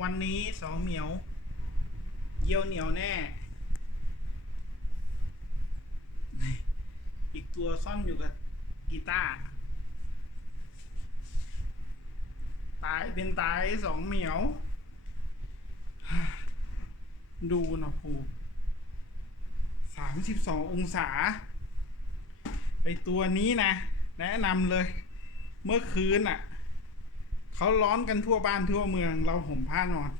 วันนี้สองเหมียว เยี่ยวเหนียวแน่ อีกตัวซ่อนอยู่กับกีตาร์ตายเป็นตายสองเหมียว ดูอุณหภูสามสิบสององศาไอตัวนี้นะ แนะนำเลย เมื่อคืนอะ เขาร้อนกันทั่วบ้านทั่วเมือง เราห่มผ้านอน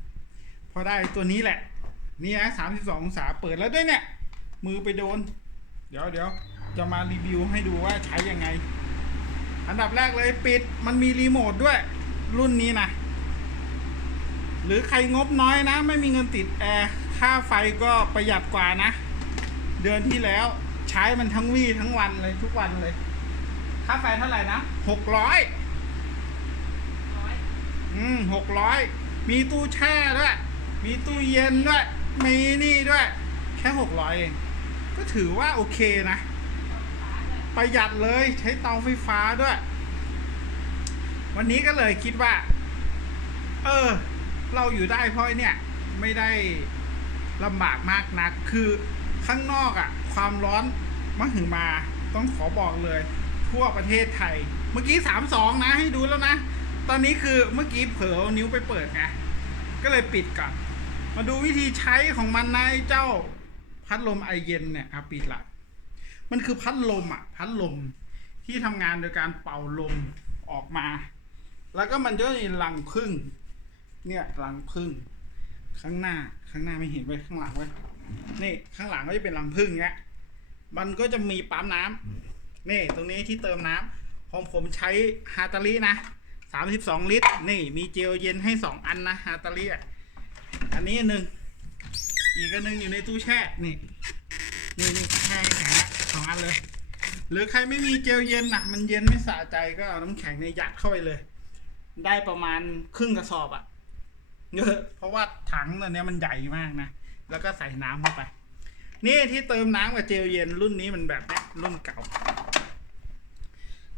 พอได้ตัวนี้แหละ นี่นะสามสิบสององศาเปิดแล้วด้วยเนี่ย มือไปโดน เดี๋ยวเดี๋ยวจะมารีวิวให้ดูว่าใช้ยังไง อันดับแรกเลยปิดมันมีรีโมทด้วย รุ่นนี้นะหรือใครงบน้อยนะ ไม่มีเงินติดแอร์ค่าไฟก็ประหยัดกว่านะ เดือนที่แล้วใช้มันทั้งวี่ทั้งวันเลยทุกวันเลย ค่าไฟเท่าไหร่นะหกร้อย อืมหกร้อยมีตู้แช่ด้วย มีตู้เย็นด้วย มีนี่ด้วย แค่หกร้อยเอง ก็ถือว่าโอเคนะ ประหยัดเลยใช้เตาไฟฟ้าด้วย วันนี้ก็เลยคิดว่า เออ เราอยู่ได้เพราะเนี่ยไม่ได้ลำบากมากนัก คือข้างนอกอะ่ะ ความร้อนมหึมาต้องขอบอกเลย ทั่วประเทศไทย เมื่อกี้สามสองนะให้ดูแล้วนะ ตอนนี้คือเมื่อกี้เผลอเอานิ้วไปเปิดไงก็เลยปิดก่อน มาดูวิธีใช้ของมันนะไอ้เจ้าพัดลมไอเย็นเนี่ยอะปิดละ มันคือพัดลมอะ พัดลมที่ทำงานโดยการเป่าลมออกมา แล้วก็มันจะมีรังพึ่ง เนี่ยรังพึ่ง ข้างหน้าข้างหน้าไม่เห็นไว้ข้างหลังไว้นี่ข้างหลังก็จะเป็นรังพึ่งเงี้ยมันก็จะมีปั๊มน้ำนี่ตรงนี้ที่เติมน้ำของผมใช้ฮาตาลีนะ สามสิบสองลิตร นี่มีเจลเย็นให้สองอันนะฮาตาเลีอ่อันนี้หนึ่งอีกอันหนึ่งอยู่ในตู้แช่นี่นี่นี่แช่แข็งละสองอันเลย หรือใครไม่มีเจลเย็นนะมันเย็นไม่สะใจก็เอาน้ำแข็งในยยัดเข้าไปเลย ได้ประมาณครึ่งกระสอบอะเยอะเพราะว่าถังตัวนี้มันใหญ่มากนะ แล้วก็ใส่น้ำเข้าไป นี่ที่เติมน้ำกับเจลเย็นรุ่นนี้มันแบบนี้รุ่นเก่า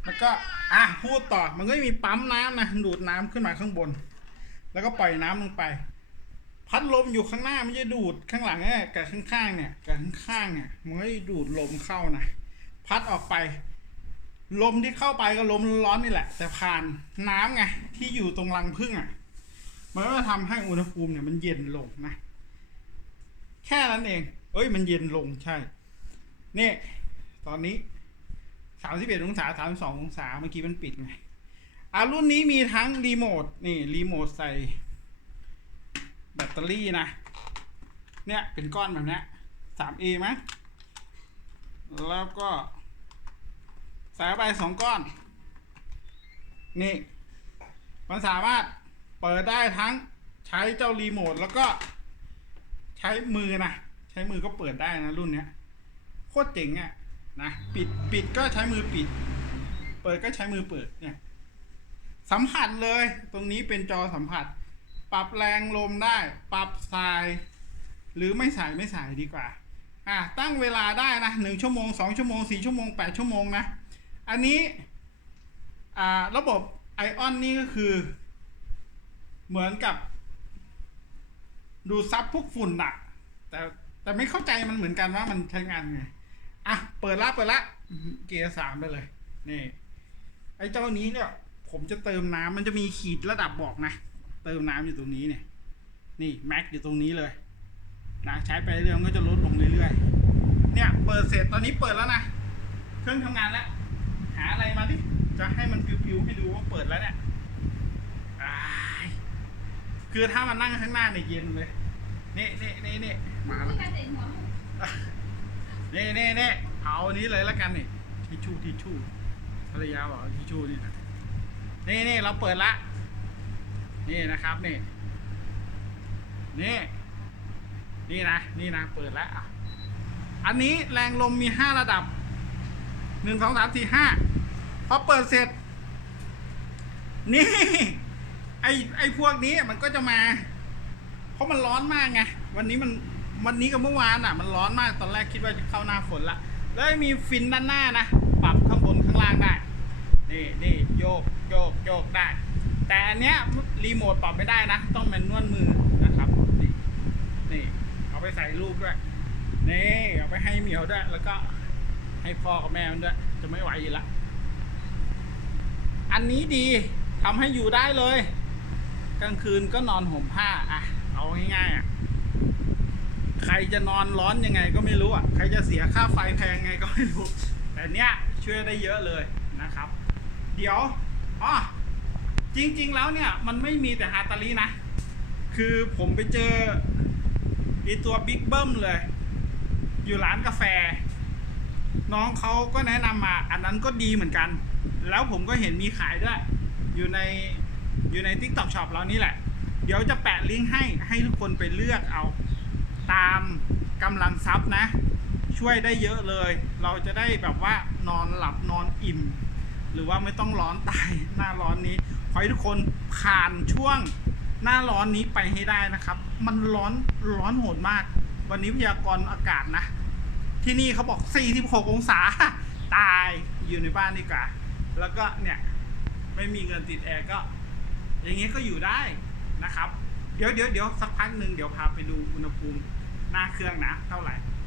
แล้วก็อะพูดต่อมันก็มีปั๊มน้ำนะดูดน้ำขึ้นมาข้างบน แล้วก็ปล่อยน้ำลงไป พัดลมอยู่ข้างหน้ามันจะดูดข้างหลังเนี่ยกับข้างๆเนี่ยกับข้างๆเนี่ยมันก็จะดูดลมเข้านะพัดออกไป ลมที่เข้าไปก็ลมร้อนนี่แหละ แต่ผ่านน้ำไงที่อยู่ตรงรังพึ่งอะมันก็ทำให้อุณหภูมิเนี่ยมันเย็นลงนะ แค่นั้นเอง เอ้ยมันเย็นลงใช่ นี่ ตอนนี้ามสิบเอ็ดองศาสามสององศาเมื่อกี้มันปิดไงอะรุ่นนี้มีทั้งรีโมทนี่รีโมทใส่แบตเตอรี่นะ เนี่ยเป็นก้อนแบบเนี้ยสามเอมั้ยแล้วก็ส่เข้าไปสองก้อน นี่ มันสามารถเปิดได้ทั้งใช้เจ้ารีโมทแล้วก็ใช้มือนะ ใช้มือก็เปิดได้นะรุ่นเนี้ย โคตรเจ๋งอะ่ะ นะปิดปิดก็ใช้มือปิด เปิดก็ใช้มือเปิดเนี่ย สัมผัสเลย ตรงนี้เป็นจอสัมผัส ปรับแรงลมได้ ปรับสาย หรือไม่สายไม่สายดีกว่าอะตั้งเวลาได้นะหนึ่งชั่วโมงสองชั่วโมงสี่ชั่วโมงแปดชั่วโมงนะ อันนี้อ่าระบบไอออนนี่ก็คือ เหมือนกับ ดูซับพวกฝุ่นอะแต่แต่ไม่เข้าใจมันเหมือนกันว่ามันใช้งานไง อะ เปิดละเปิดละเกียร์สามไปเลย นี่ ไอ้เจ้านี้เนี่ย ผมจะเติมน้ำมันจะมีขีดระดับบอกนะ เติมน้ำอยู่ตรงนี้เนี่ย นี่แม็กอยู่ตรงนี้เลยนะใช้ไปเรื่อยๆมันก็จะลดลงเรื่อยๆ เนี่ย เปิดเสร็จตอนนี้เปิดแล้วนะ เครื่องทำงานแล้ว หาอะไรมาดิ จะให้มันปิวๆให้ดูว่าเปิดแล้วเนี่ยอ้ายคือถ้ามันนั่งข้างหน้าเนี่ยเย็นเลย นี่นี่นี่นี่มาแล้ว นี่นี่นี่เอาอันนี้เลยแล้วกันนี่ทิชชู่ทิชชู่ภรรยาบอกเอาทิชชู่นี่นะนี่นี่เราเปิดละ นี่นะครับนี่ นี่ นี่นะนี่นะเปิดแล้วอะอันนี้แรงลมมีห้าระดับหนึ่งสองสามสี่ห้าพอเปิดเสร็จ นี่ ไอไอพวกนี้มันก็จะมา เพราะมันร้อนมากไงวันนี้มัน วันนี้กับเมื่อวานอะ มันร้อนมากตอนแรกคิดว่าจะเข้าหน้าฝนละแล้วมีฟินด้านหน้านะปรับข้างบนข้างล่างได้นี่นี่โยกโยกโยกได้ แต่อันเนี้ยรีโมทปรับไม่ได้นะ ต้องแมนนวลมือนะครับนี่นี่เอาไปใส่ลูกด้วยนี่เอาไปให้เหมียวด้วย แล้วก็ให้พ่อกับแม่มันด้วย จะไม่ไหวอยู่ละอันนี้ดีทำให้อยู่ได้เลย กลางคืนก็นอนห่มผ้าอะเอาง่ายๆอะ ใครจะนอนร้อนยังไงก็ไม่รู้อะใครจะเสียค่าไฟแพงไงก็ไม่รู้ แต่เนี้ยช่วยได้เยอะเลยนะครับ เดี๋ยวอ๋อจริง ๆ แล้วเนี่ยมันไม่มีแต่ฮาตาลีนะ คือผมไปเจอไอตัวบิ๊กเบิ้มเลย อยู่ร้านกาแฟ น้องเขาก็แนะนำมา อันนั้นก็ดีเหมือนกัน แล้วผมก็เห็นมีขายด้วย อยู่ในอยู่ใน TikTok Shop เรานี่แหละ เดี๋ยวจะแปะลิงก์ให้ให้ทุกคนไปเลือกเอา ตามกำลังทรัพย์นะ ช่วยได้เยอะเลย เราจะได้แบบว่านอนหลับนอนอิ่ม หรือว่าไม่ต้องร้อนตายหน้าร้อนนี้ขอให้ทุกคนผ่านช่วงหน้าร้อนนี้ไปให้ได้นะครับ มันร้อนร้อนโหดมาก วันนี้พยากรณ์อากาศนะ ที่นี่เขาบอก 46 องศา ตายอยู่ในบ้านดีกว่า แล้วก็เนี่ยไม่มีเงินติดแอร์ก็ อย่างเงี้ยก็อยู่ได้นะครับ เดี๋ยวเดี๋ยวเดี๋ยวสักพักหนึ่งเดี๋ยวพาไปดูอุณหภูมิ หน้าเครื่องนะเท่าไหร่